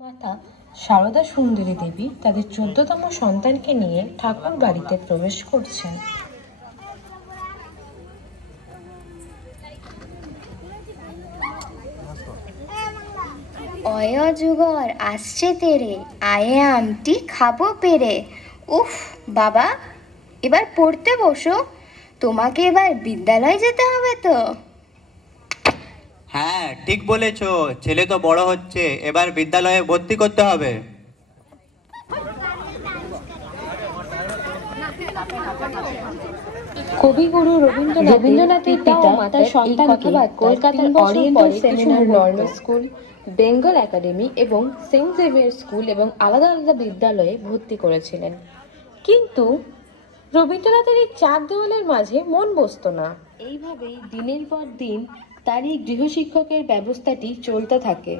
মাতা সারদা সুন্দরী দেবী তাদের ১৪তম সন্তানকে নিয়ে ঠাকুর বাড়িতে প্রবেশ করছেন। অয় অজগর আসছে তেরে, আয়ে আমটি খাবো পেরে। উফ বাবা, এবার পড়তে বসো, তোমাকে এবার বিদ্যালয়ে যেতে হবে তো। হ্যাঁ, ঠিক বলেছ, ছেলে তো বড় হচ্ছে, এবার বিদ্যালয়ে ভর্তি করতে হবে। কবিগুরু রবীন্দ্রনাথের পিতা তার সন্তানকে কলকাতার oriental seminar normal school, Bengal academy এবং সেন্ট জেভিয়ার স্কুল এবং আলাদা আলাদা বিদ্যালয়ে ভর্তি করেছিলেন। কিন্তু রবীন্দ্রনাথের এই চার দেওয়ালের মাঝে মন বসত না। এইভাবেই দিনের পর দিন তার এই গৃহশিক্ষকের ব্যবস্থাটি চলতে থাকে।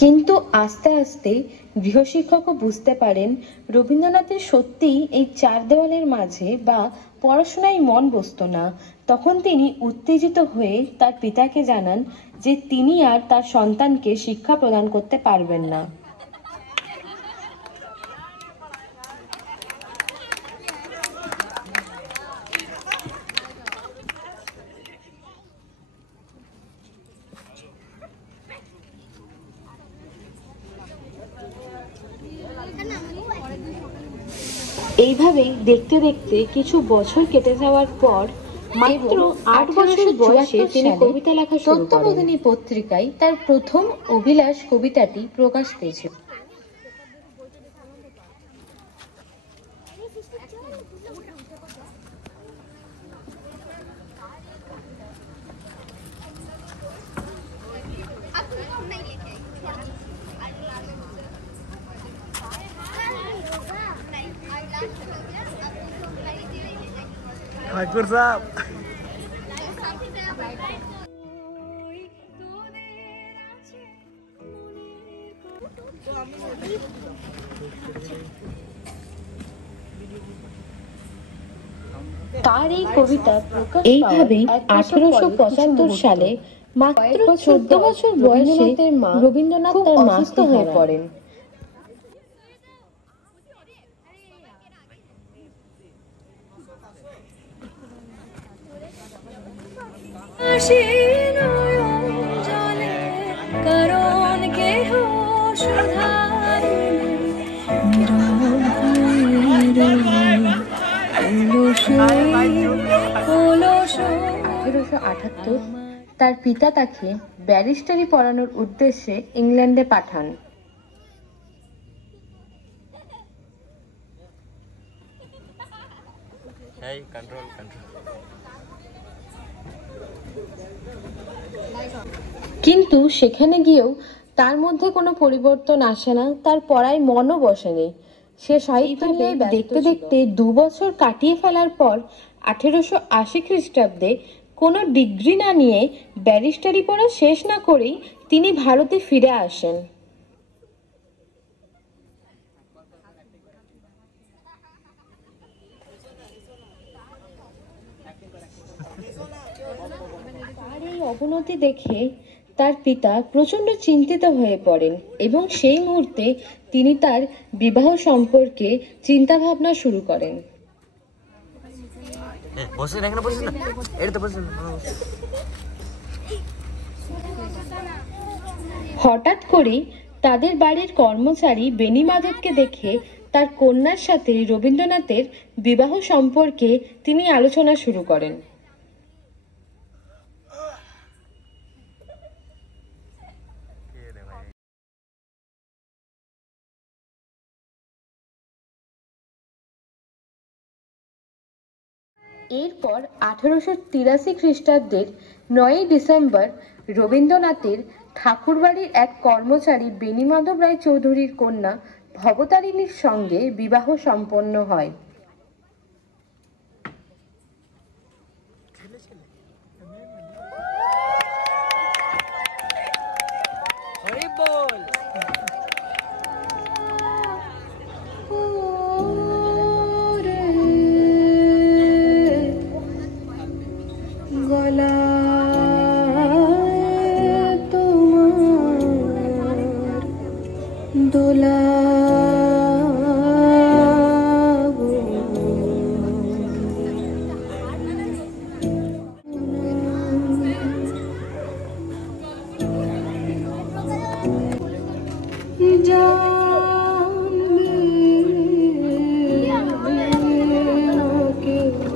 কিন্তু আস্তে আস্তে গৃহশিক্ষকও বুঝতে পারেন রবীন্দ্রনাথের সত্যিই এই চার দেওয়ালের মাঝে বা পড়াশোনায় মন বসত না। তখন তিনি উত্তেজিত হয়ে তার পিতাকে জানান যে তিনি আর তার সন্তানকে শিক্ষা প্রদান করতে পারবেন না। এইভাবেই দেখতে দেখতে কিছু বছর কেটে যাওয়ার পর মাত্র ৮ বছর বয়সে তিনি কবিতা লেখা শুরু করেন। তত্ত্ববোধিনী পত্রিকায় তার প্রথম অভিলাষ কবিতাটি প্রকাশ পেয়েছিল। ठाकुर साहब তার এই কবিতা এইভাবেই ১৮৭৫ সালে মাত্র ১৪ বছর বয়সে রবীন্দ্রনাথ তার অসুস্থ হয়ে পড়েন। তার পিতা তাকে ব্যারিস্টারি পড়ানোর উদ্দেশ্যে ইংল্যান্ডে পাঠান। কিন্তু সেখানে গিয়েও তার মধ্যে কোনো পরিবর্তন আসে না, তার পড়ায় মনও বসেনি। সে সাহিত্য নিয়ে দেখতে দেখতে ২ বছর কাটিয়ে ফেলার পর ১৮৮০ খ্রিস্টাব্দে কোনো ডিগ্রি না নিয়ে ব্যারিস্টারি পড়া শেষ না করেই তিনি ভারতে ফিরে আসেন। তার এই অবনতি দেখে তার পিতা প্রচন্ড চিন্তিত হয়ে পড়েন এবং সেই মুহূর্তে তিনি তার বিবাহ সম্পর্কে চিন্তা ভাবনা শুরু করেন। হঠাৎ করেই তাদের বাড়ির কর্মচারী বেনি মাধবকে দেখে তার কন্যার সাথে রবীন্দ্রনাথের বিবাহ সম্পর্কে তিনি আলোচনা শুরু করেন। এরপর ১৮৮৩ খ্রিস্টাব্দের ৯ই ডিসেম্বর রবীন্দ্রনাথের ঠাকুরবাড়ির এক কর্মচারী বেণীমাধব রায় চৌধুরীর কন্যা ভবতারিণীর সঙ্গে বিবাহ সম্পন্ন হয়।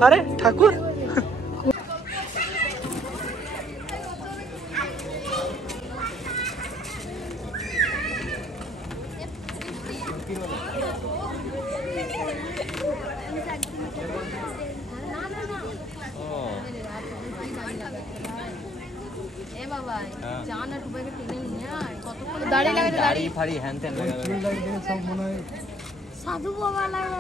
আরে ঠাকুর साधु बाबा लगा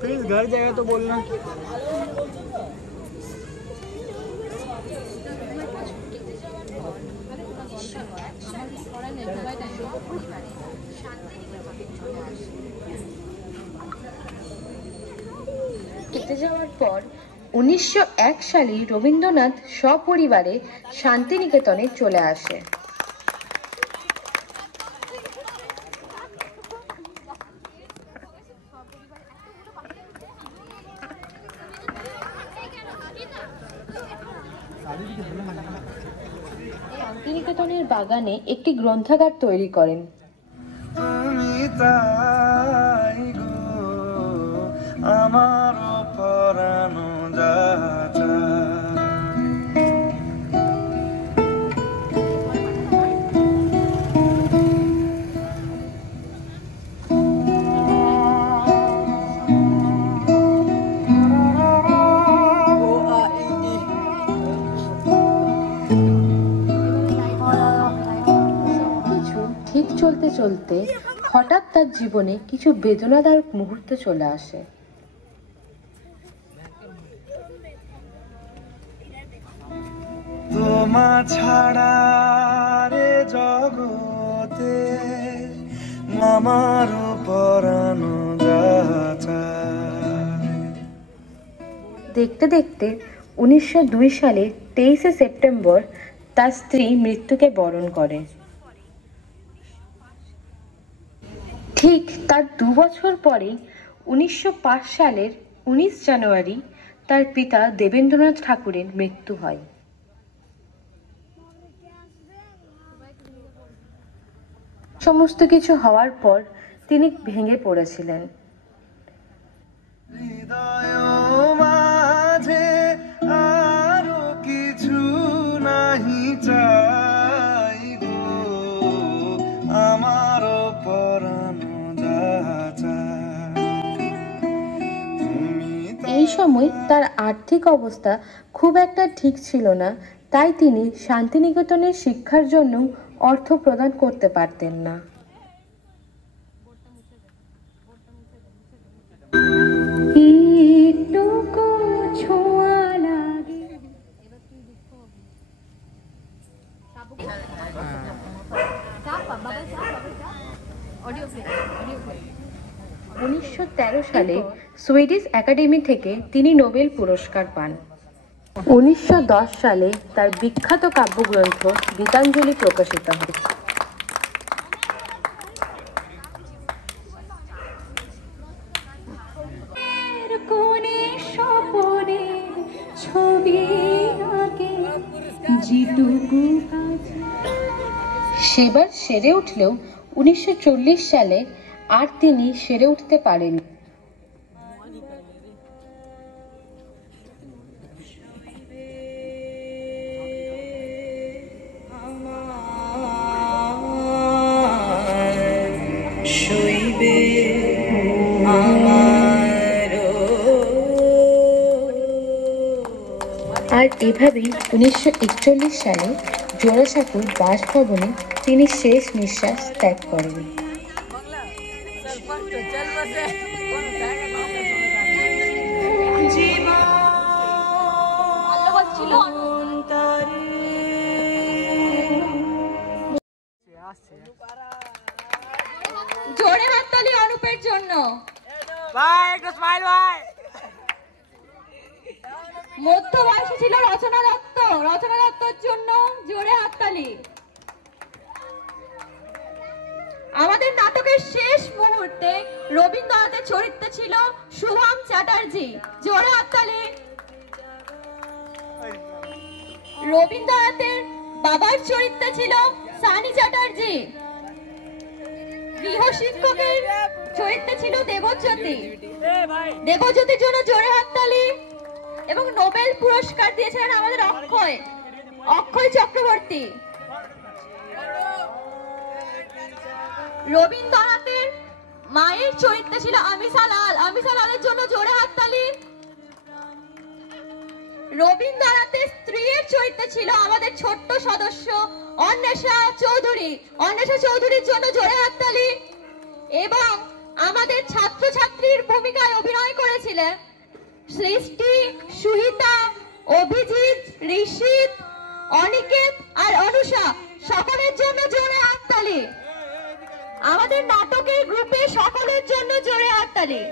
प्लीज घर जाएगा तो बोलना। কেটে যাওয়ার পর 1901 সালে রবীন্দ্রনাথ সপরিবারে শান্তিনিকেতনে চলে আসে। শান্তিনিকেতনের বাগানে একটি গ্রন্থাগার তৈরি করেন। ঠিক চলতে চলতে হঠাৎ তার জীবনে কিছু বেদনাদায়ক মুহূর্ত চলে আসে। তোমা ছাড়া রে জগতে আমার পরানো দেখতে দেখতে 1902 সালে 23শে সেপ্টেম্বর তার স্ত্রী মৃত্যুকে বরণ করে। ঠিক তার 2 বছর পরে 1905 সালের 19 জানুয়ারি তার পিতা দেবেন্দ্রনাথ ঠাকুরের মৃত্যু হয়। সমস্ত কিছু হওয়ার পর তিনি ভেঙে পড়েছিলেন। হৃদয় মাঝে আরো কিছু নাহি চাই গো আমার পরানো এই সময় তার আর্থিক অবস্থা খুব একটা ঠিক ছিল না, তাই তিনি শান্তিনিকেতনের শিক্ষার জন্য অর্থ প্রদান করতে পারতেন না। উনিশশো 13 সালে সুইডিশ একাডেমি থেকে তিনি নোবেল পুরস্কার পান। 1910 সালে তার বিখ্যাত কাব্যগ্রন্থ গীতাঞ্জলি প্রকাশিত হয়। সেবার সেরে উঠলেও 1940 সালে আর তিনি সেরে উঠতে পারেন। আর এভাবেই 1941 সালে জোড়াসাঁকোর বাসভবনে তিনি শেষ নিঃশ্বাস ত্যাগ করেন। জোরে হাততালি অনুপের জন্য। ভাই একটু স্মাইল ভাই। মধ্যবয়সী ছিল রচনা দত্ত, রচনা দত্তর জন্য জোরে হাততালি। আমাদের নাটকের শেষ মুহূর্তে রবীন্দ্রনাথের চরিত্রে ছিল শুভম চ্যাটার্জি, জোরে হাততালি। রবীন্দ্রনাথের বাবার চরিত্রে ছিল সানি চ্যাটার্জি। গৃহ শিক্ষকের চরিত্রে ছিল দেবজ্যোতি, দেবজ্যোতির জন্য জোরে হাততালি। এবং নোবেল পুরস্কার দিয়েছিলেন আমাদের অক্ষয় চক্রবর্তী। রবীন্দ্রনাথের মায়ের চরিত্রে ছিল আমিষা লাল, আমিষা লালের জন্য জোরে হাততালি। রবীন্দ্রনাথের স্ত্রীর চরিত্রে ছিল আমাদের ছোট্ট সদস্য অন্বেষা চৌধুরী, অন্বেষা চৌধুরীর জন্য জোরে হাততালি। এবং আমাদের ছাত্রছাত্রীর ভূমিকায় অভিনয় করেছিলেন সৃষ্টি, সুহিতা, অভিজিৎ, ঋষিত, অনিকেত আর অনুষা, সকলের জন্য জোরে হাততালি। আমাদের নাটকের গ্রুপে সকলের জন্য জোরে হাততালি।